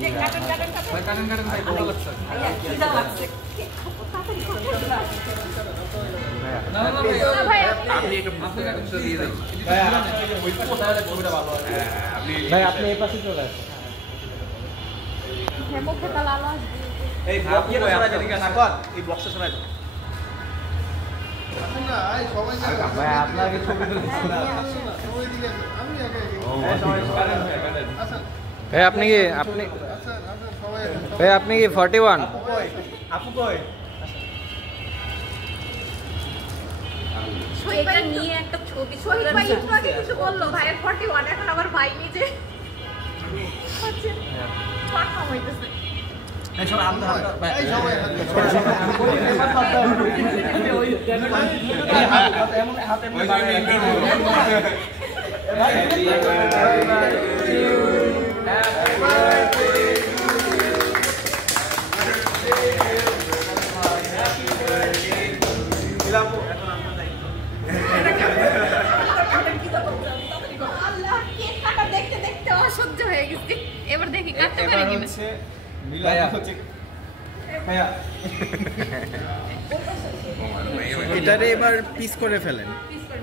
যে কাটন কাটন কাটন কাটন কাটন ভাই ভালো লাগছে খিদা লাগছে না না ভাই আপনি একটু আপনি কাটন দিয়ে দেন ভাই ওই কোথায় ছবিটা ভালো হয় আপনি ভাই আপনি এই পাশে চলে আসেন হেমো খেতা লালা এই ব্লক ইয়ে সরাই দাও নাকত এই ব্লকটা সরাই দাও না এই সবাই ভাই আপনাকে ছবি তুলতে সবাই দিকে আমি আগে সবাই কাটেন ভাই কাটেন আচ্ছা ভাই আপনি কি আপনি আচ্ছা সবাই ভাই আপনি কি 41 আপু কই শহীদ ভাই নিয়ে একটা ছবি শহীদ ভাই একটু আগে কিছু বললো ভাইয়ের 41 এখন আবার ভাই নিজে হচ্ছে পাঠা হইতেছে এই সব আমদা ভাই এই সবাই এমন হাতে এমন আল্লাহ কেক কাটা দেখতে দেখতে অসহ্য হয়ে গেছে এবার দেখি কাটতে পারি কিনা ভাইয়া এটারে এবার পিস করে ফেলেন পিস করে